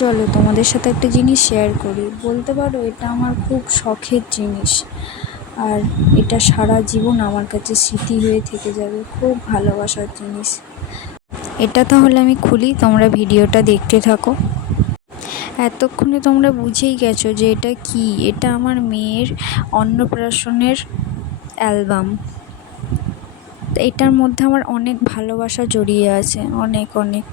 চলো তোমাদের সাথে একটা জিনিস শেয়ার করি, বলতে পারো এটা আমার খুব শখের জিনিস। আর এটা সারা জীবন আমার কাছে স্মৃতি হয়ে থেকে যাবে, খুব ভালোবাসার জিনিস এটা। তাহলে আমি খুলি, তোমরা ভিডিওটা দেখতে থাকো। এতক্ষণে তোমরা বুঝেই গেছো যে এটা কি। এটা আমার মেয়ের অন্নপ্রাশনের অ্যালবাম। এটার মধ্যে আমার অনেক ভালোবাসা জড়িয়ে আছে, অনেক অনেক।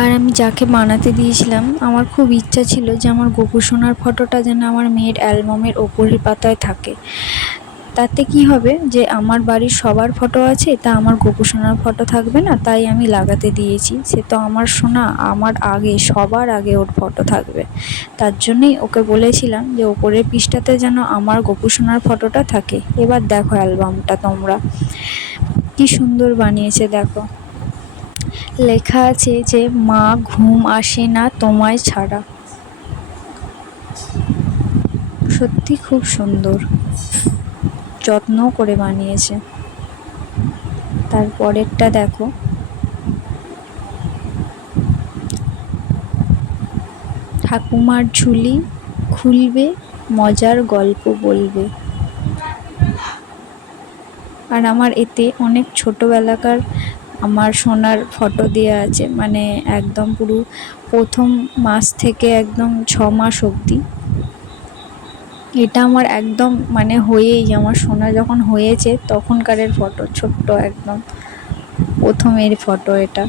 আর আমি যাকে বানাতে দিয়েছিলাম, আমার খুব ইচ্ছা ছিল যে আমার গোপু সোনার ফটোটা যেন আমার মেয়ের অ্যালবামের ওপরের পাতায় থাকে। তাতে কি হবে যে আমার বাড়ির সবার ফটো আছে, তা আমার গোপু সোনার ফটো থাকবে না, তাই আমি লাগাতে দিয়েছি। সে তো আমার সোনা, আমার আগে, সবার আগে ওর ফটো থাকবে। তার জন্যই ওকে বলেছিলাম যে ওপরের পৃষ্ঠাতে যেন আমার গোপু সোনার ফটোটা থাকে। এবার দেখো অ্যালবামটা তোমরা, কি সুন্দর বানিয়েছে দেখো। লেখা আছে যে মা ঘুম আসে না তোমায় ছাড়া। সত্যি খুব সুন্দর, যত্ন করে বানিয়েছে। তারপরেরটা দেখো, ঠাকুমার ঝুলি খুলবে, মজার গল্প বলবে। আর আমার এতে অনেক ছোটবেলাকার আমার সোনার ফটো দেওয়া আছে, মানে একদম পুরো প্রথম মাস থেকে একদম 6 মাস অবধি। এটা আমার একদম মানে হয়েই, আমার সোনা যখন হয়েছে তখনকারের ফটো, ছোট্ট একদম প্রথমের ফটো এটা।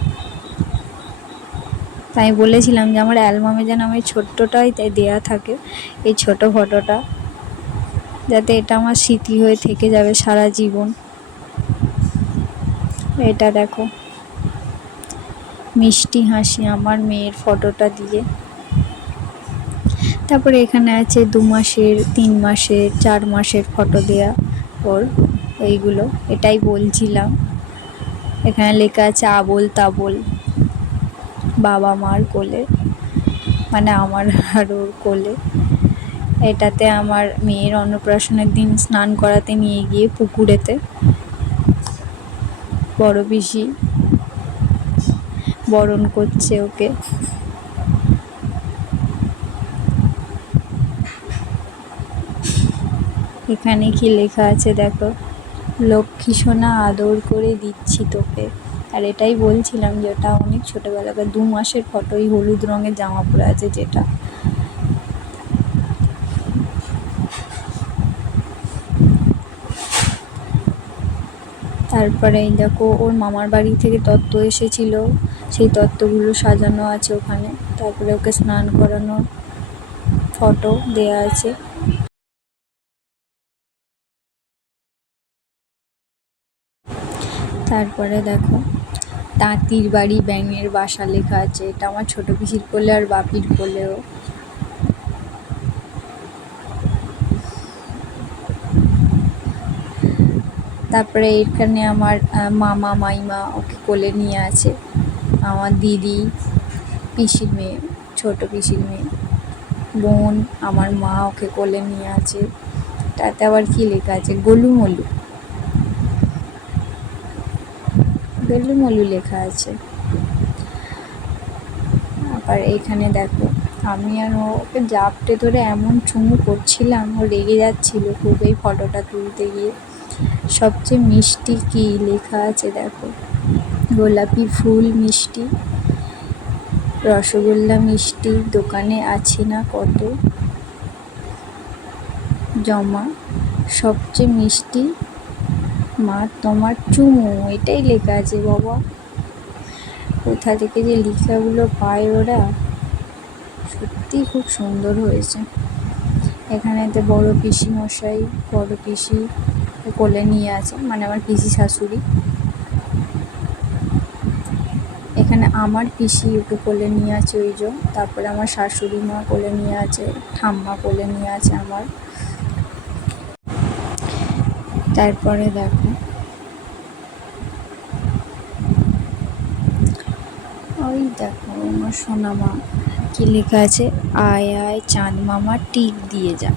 তাই বলেছিলাম যে আমার অ্যালবামে যেন আমার ছোট্টটাই তাই দেয়া থাকে, এই ছোট ফটোটা, যাতে এটা আমার স্মৃতি হয়ে থেকে যাবে সারা জীবন। এটা দেখো, মিষ্টি হাসি আমার মেয়ের ফটোটা দিয়ে। তারপরে এখানে আছে 2 মাসের, 3 মাসের, 4 মাসের ফটো দেয়া ওর, এইগুলো। এটাই বলছিলাম। এখানে লেখা আছে আবোল তাবোল, বাবা মার কোলে, মানে আমার আর ওর কোলে। এটাতে আমার মেয়ের অন্নপ্রাশনের দিন স্নান করাতে নিয়ে গিয়ে পুকুরেতে বড় পিসি বরণ করছে ওকে। এখানে কি লেখা আছে দেখো, লক্ষ্মী সোনা আদর করে দিচ্ছি তোকে। আর এটাই বলছিলাম যে ওটা অনেক ছোটবেলাকার 2 মাসের ফটো, এই হলুদ রঙের জামা পরে আছে যেটা। তারপরে দেখো ওর মামার বাড়ি থেকে তত্ত্ব এসেছিল, সেই তত্ত্বগুলো সাজানো আছে ওখানে। তারপরে ওকে স্নান করানোর ফটো দেয়া আছে। তারপরে দেখো, তাঁতির বাড়ি ব্যাঙের বাসা লেখা আছে। এটা আমার ছোট পিসির কোলে আর বাপির কোলেও। তারপরে এখানে আমার মামা মাইমা ওকে কোলে নিয়ে আছে, আমার দিদি, পিসির মেয়ে, ছোট পিসির মেয়ে, বোন, আমার মা ওকে কোলে নিয়ে আছে। তাতে আবার কি লেখা আছে, গোলুমলু, গোলুমলু লেখা আছে। আবার এইখানে দেখো, আমি আর ওকে জাপটে ধরে এমন চুমু করছিলাম, ও রেগে যাচ্ছিল খুব এই ফটোটা তুলতে গিয়ে। সবচেয়ে মিষ্টি কি লেখা আছে দেখো, গোলাপি ফুল মিষ্টি, রসগোল্লা মিষ্টি দোকানে আছে না কত, জমা সবচেয়ে মিষ্টি মা তোমার চুমু। এটাই লেখা আছে বাবা, কোথা থেকে যে লেখাগুলো পায় ওরা, সত্যি খুব সুন্দর হয়েছে। এখানেতে বড় পিসি মশাই, বড় পিসি কোলে নিয়ে আছে, মানে আমার পিসি শাশুড়ি। এখানে আমার পিসি ওকে কোলে নিয়ে আছে ওই যে। তারপরে আমার শাশুড়ি মা কোলে নিয়ে আছে, ঠাম্মা কোলে নিয়ে আছে আমার। তারপরে দেখো, ওই দেখো আমার সোনা মা, কি লেখা আছে, আয় আয় চাঁদ মামা টিক দিয়ে যা।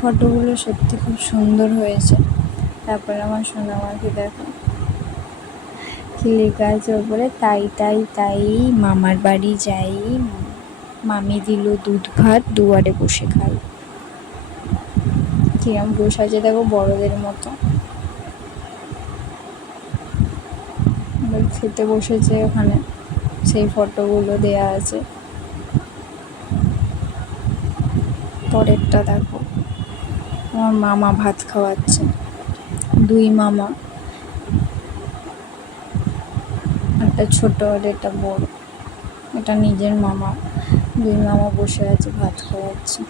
ফটোগুলো সত্যি খুব সুন্দর হয়েছে। তারপরে আমার সোনামাকে দেখো কি লেখা আছে ওপরে, তাই তাই তাই মামার বাড়ি যাই, মামি দিল দুধ ভাত দুয়ারে বসে খাই। কিরম বসে আছে দেখো বড়দের মতো, খেতে বসেছে ওখানে, সেই ফটোগুলো দেয়া আছে। পরেরটা দেখো আমার মামা ভাত খাওয়াচ্ছে, দুই মামা, একটা ছোট আর একটা বড়, এটা নিজের মামা, দুই মামা বসে আছে ভাত খাওয়াচ্ছে।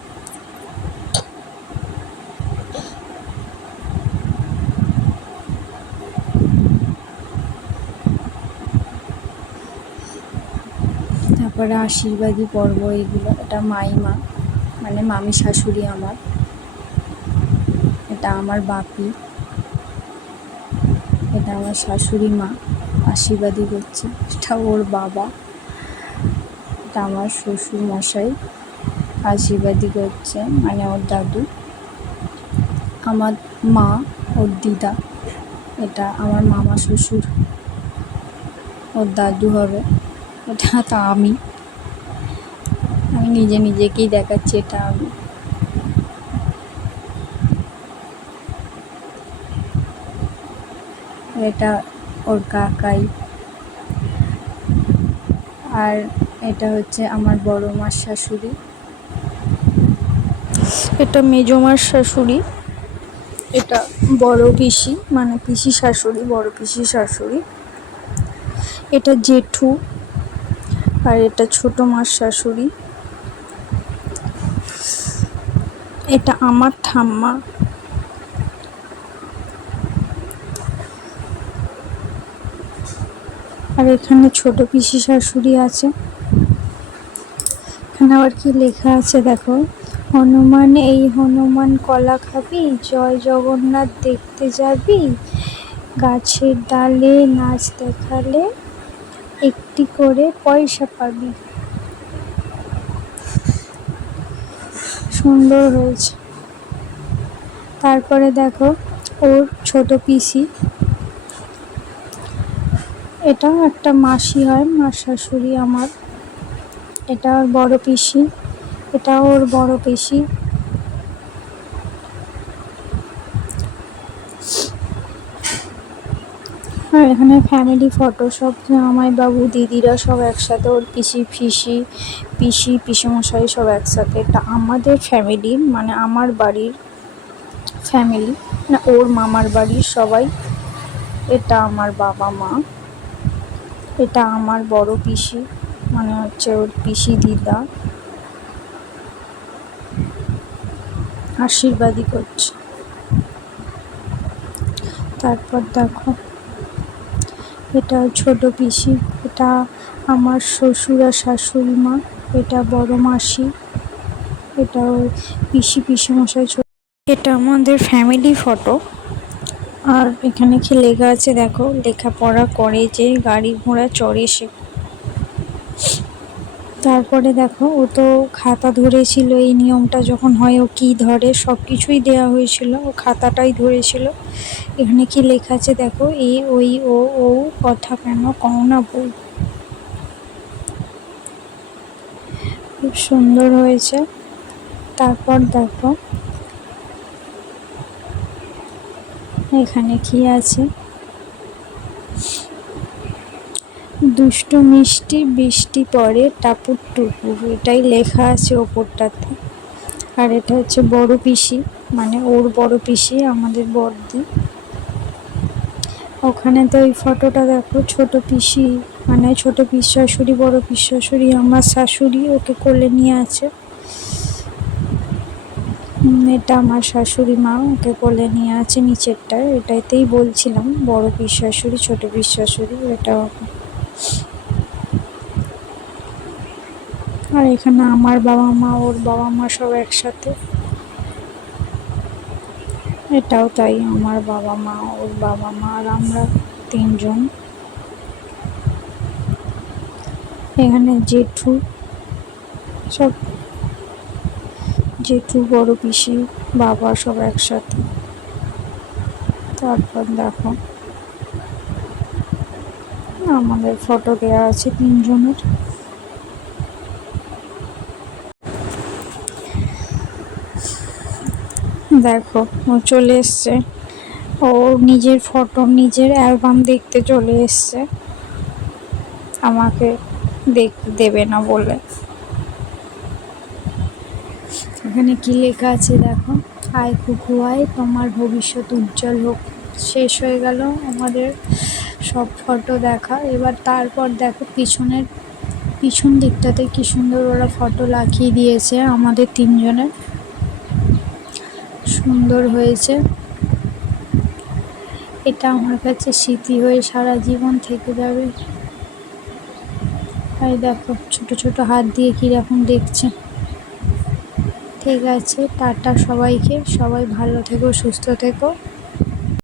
তারপরে আশীর্বাদী পর্ব এগুলো, এটা মাইমা মানে মামি শাশুড়ি আমার, এটা আমার বাপি, এটা আমার শাশুড়ি মা আশীর্বাদী করছে, এটা ওর বাবা, এটা আমার শ্বশুর মশাই আশীর্বাদী করছে মানে ওর দাদু, আমার মা ওর দিদা, এটা আমার মামা শ্বশুর ওর দাদু হবে, এটা তো আমি নিজে নিজেকেই দেখাচ্ছি এটা আমি। এটা ওর কাকাই, আর এটা হচ্ছে আমার বড় মার শাশুড়ি, এটা মেজো মার শাশুড়ি, এটা বড় পিসি মানে পিসি শাশুড়ি, বড় পিসি শাশুড়ি, এটা জেঠু, আর এটা ছোট মার শাশুড়ি, এটা আমার ঠাম্মা, আর এখানে ছোট পিসি শাশুড়ি আছে। এখানে আবার কি লেখা আছে দেখো, হনুমান এই হনুমান কলা খাবি, জয় জগন্নাথ দেখতে যাবি, গাছের ডালে নাচ দেখালে একটি করে পয়সা পাবি। সুন্দর হয়েছে। তারপরে দেখো ওর ছোট পিসি, এটাও একটা মাসি হয়, মার শাশুড়ি আমার, এটা ওর বড় পিসি, এটা ওর বড় পিসি, আর এখানে ফ্যামিলি ফটো, সব জামাইবাবু দিদিরা সব একসাথে, ওর পিসি পিসি পিসি পিসেমশাই সব একসাথে। এটা আমাদের ফ্যামিলির মানে আমার বাড়ির ফ্যামিলি, না ওর মামার বাড়ির সবাই, এটা আমার বাবা মা, এটা আমার বড় পিসি মানে হচ্ছে ওর পিসি দিদা আশীর্বাদী করছে। তারপর দেখো এটা ছোট পিসি, এটা আমার শ্বশুর আর শাশুড়ি মা, এটা বড় মাসি, এটা ওর পিসি পিসেমশাই, এটা আমাদের ফ্যামিলি ফটো। আর এখানে কি লেখা আছে দেখো, লেখাপড়া করে যে গাড়ি ঘোড়া চড়ে সে। তারপরে দেখো ও তো খাতা ধরেছিল, এই নিয়মটা যখন হয় ও কি ধরে, সব কিছুই দেওয়া হয়েছিল, ও খাতাটাই ধরেছিল। এখানে কি লেখা আছে দেখো, এ ওই ও ও কথা কেন কও না বউ। খুব সুন্দর হয়েছে। তারপর দেখো এখানে কি আছে, দুষ্টু মিষ্টি বৃষ্টি পড়ে টাপুর টুপুর, এটাই লেখা আছে ওপরটাতে। আর এটা হচ্ছে বড় পিসি মানে ওর বড় পিসি আমাদের বড়দি, ওখানে তো ওই ফটোটা দেখো, ছোট পিসি মানে ছোট পিস শাশুড়ি, বড় পিস শাশুড়ি, আমার শাশুড়ি ওকে কোলে নিয়ে আছে, এটা আমার শাশুড়ি মা ওকে কোলে নিয়ে আছে নিচেরটা, এটাতেই বলছিলাম বড় পিস শাশুড়ি ছোট পিস শাশুড়ি এটা। আর এখানে আমার বাবা মা ওর বাবা মা সব একসাথে, এটাও তাই আমার বাবা মা ওর বাবা মা আর আমরা তিনজন। এখানে জেঠু সব, জেঠু বড় পিসি বাবা সব একসাথে। তারপর দেখো আমাদের ফটো দেওয়া আছে তিনজনের। দেখো ও চলে এসছে, ও নিজের ফটো নিজের অ্যালবাম দেখতে চলে এসছে, আমাকে দেখতে দেবে না বলে। এখানে কি লেখা আছে দেখো, আয় কুকু আয়, তোমার ভবিষ্যৎ উজ্জ্বল হোক। শেষ হয়ে গেল আমাদের সব ফটো দেখা। এবার তারপর দেখো পিছন দিকটাতে কি সুন্দর ওরা ফটো লাগিয়ে দিয়েছে আমাদের তিনজনের, সুন্দর হয়েছে। এটা আমার কাছে স্মৃতি হয়ে সারা জীবন থেকে যাবে। আর দেখো ছোট ছোট হাত দিয়ে কিরকম দেখছে। ঠিক আছে, টাটা সবাইকে, সবাই ভালো থেকো, সুস্থ থেকো।